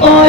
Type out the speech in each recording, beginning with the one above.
I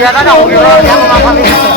dia kan aku bilang yang makan itu.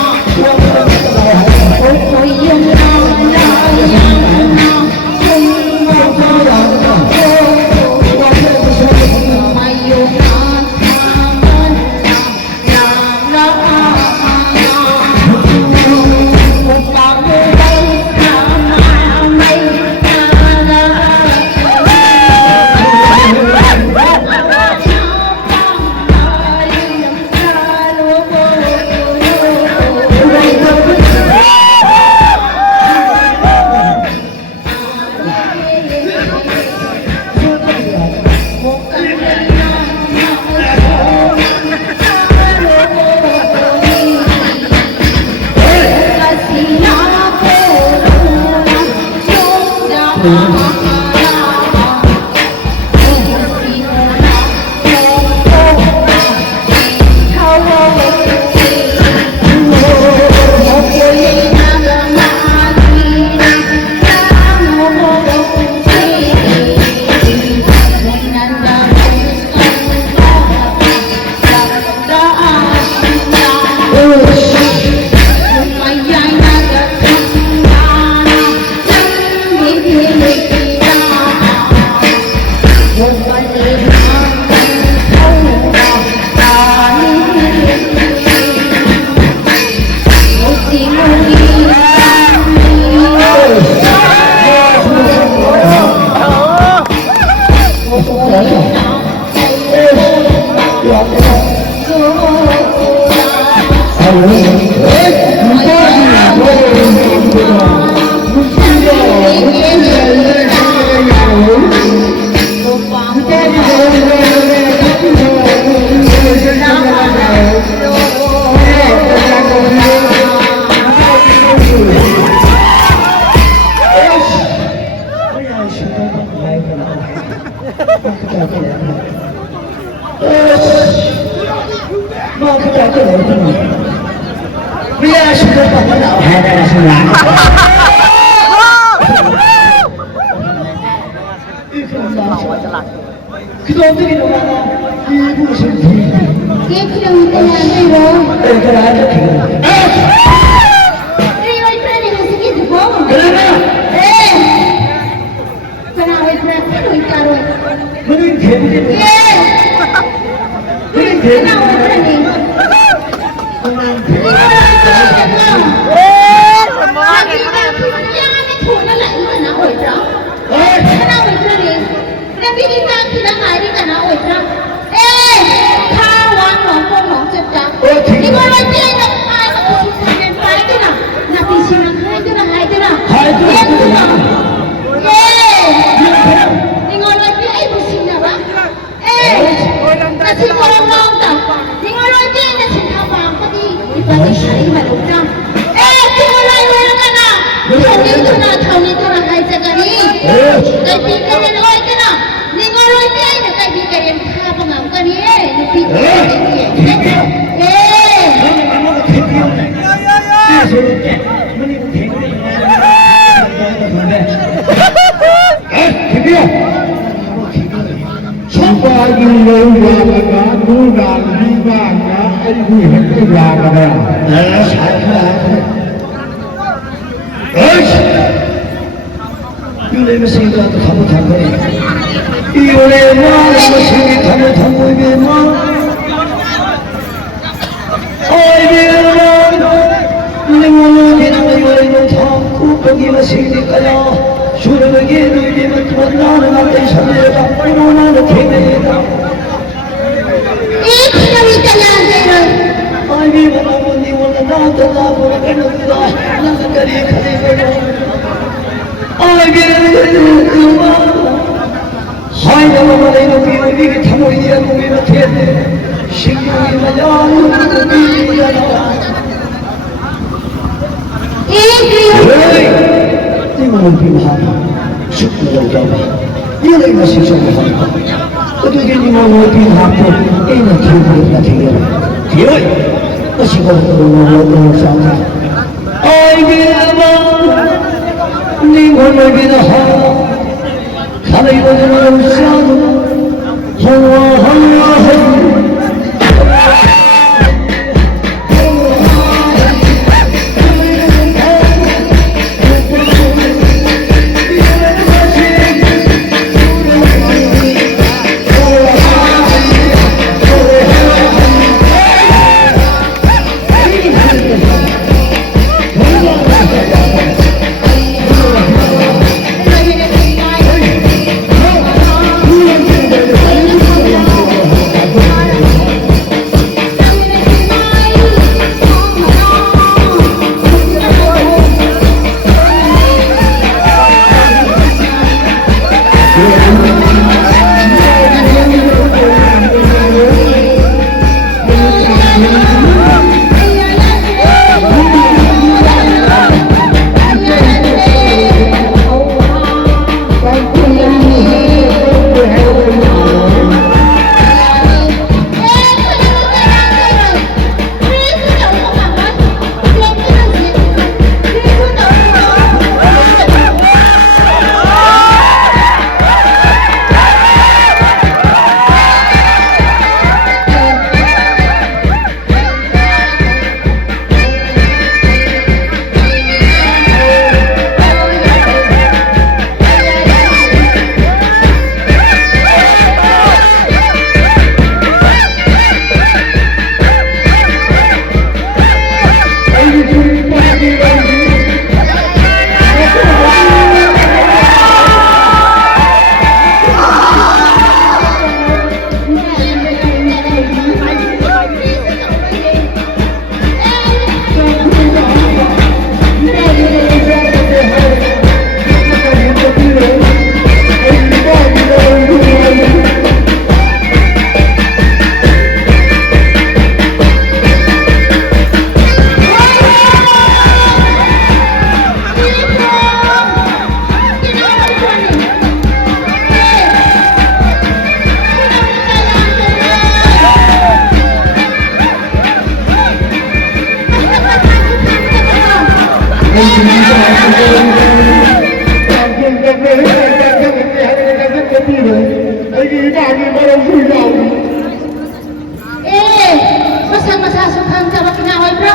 masa sukang jawa kinaway bro.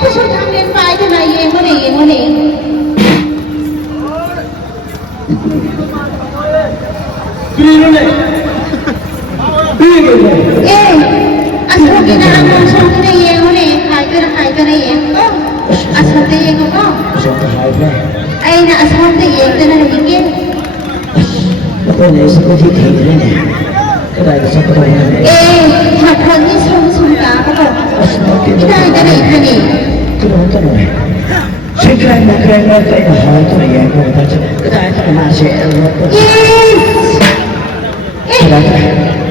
Kusur tangin pa ito na yemone. Asal kinalang mo sa kina yemone, kahit na yemo. Asal na yemo ko. Ay na asal na yemo na nabigyan. Ako na isa ko dito rin Kaya sa ko hapon ni sumsumka ako ko. Ina ni. Tuno. Siyempre na tayo na hawak na yan ko. Kaya ito na masya.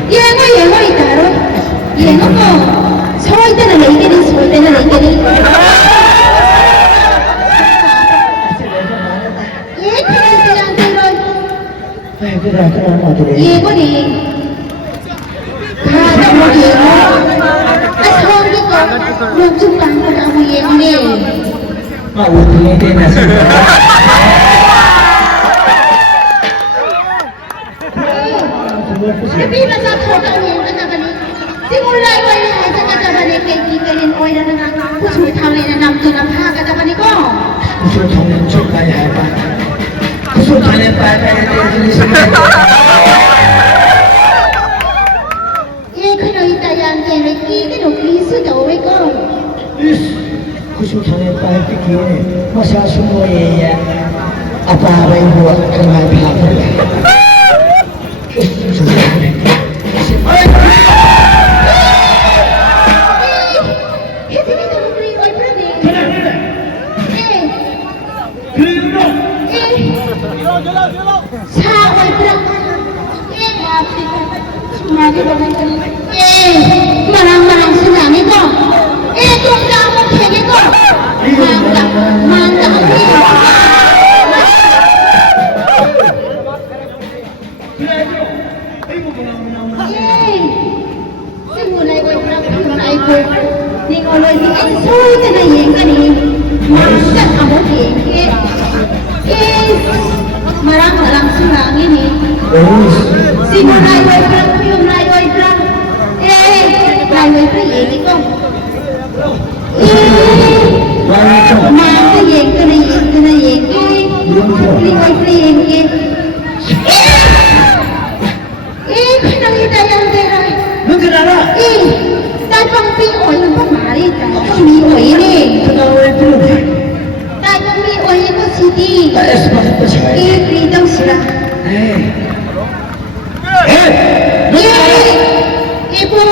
Yemo itaro. Yemo ko. Soy na nalaigin. Yego ni. Kada mo yego. Asal ni ko. Nagjumpang ko na mo yego ni. Mauwi din na siya. Tapi masa thoda yego na bani. Simula ko ay sa kada bani kay kikarin oy na na. Kusuy thawle na namto na pa kada bani ko. Kusuy thawle chok kay haba. Kusuy thawle pa ni sa Kusuh tanah pai fikir masa semua ya apa yang buat kerana apa marang-marang senang itu. Kung kamu kaya ko, manda ni. Simulay ko Ningoloy ni ay soy na nayeng kani. Manda amo kenge. Marang-marang surangin ni. Simulay ko yung layoy lang. Layoy pa yegi ko. Mata yeng kana yeng liway priyeng kanang hitayang tera Nagkana tapang pioy ng pamari tapang mioy ni tapang mioy ko sidi pritaw sila Ipon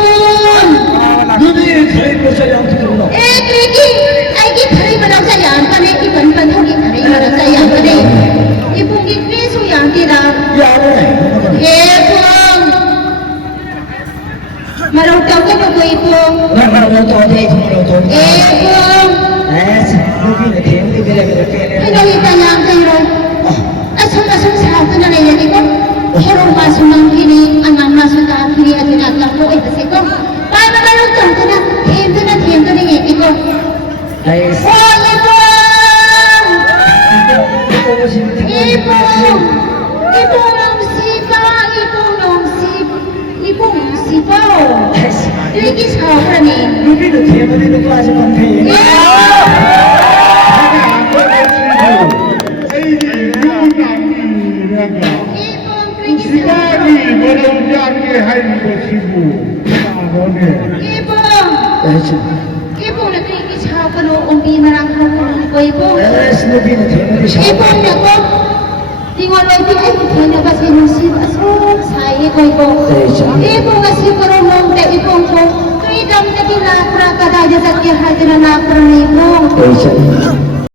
Kriki ay gitari manang sayang panay ipan ho gitari manang sayang panay Ipon gitreso yang tira Ipon Marutaw ka na po Ipon Pinawita niya ang kayo Asong sa ato na naiyan ito Herong maso ng kini Ang maso na kini at tinatang po ay kasi ko Paano marutaw ka na Tiento na ngiti ko Ipong sipaw Rigis ka pa ni Ipong nagigis ka pa no umpi marang ko Ipong Ipong na ko Tingolay di ay kaya na ba sinusip asong saye ko Ipong nga siguro mong ta ipong ko Tuidam na ginapra ka dahil sa kaya na napra ni Ipong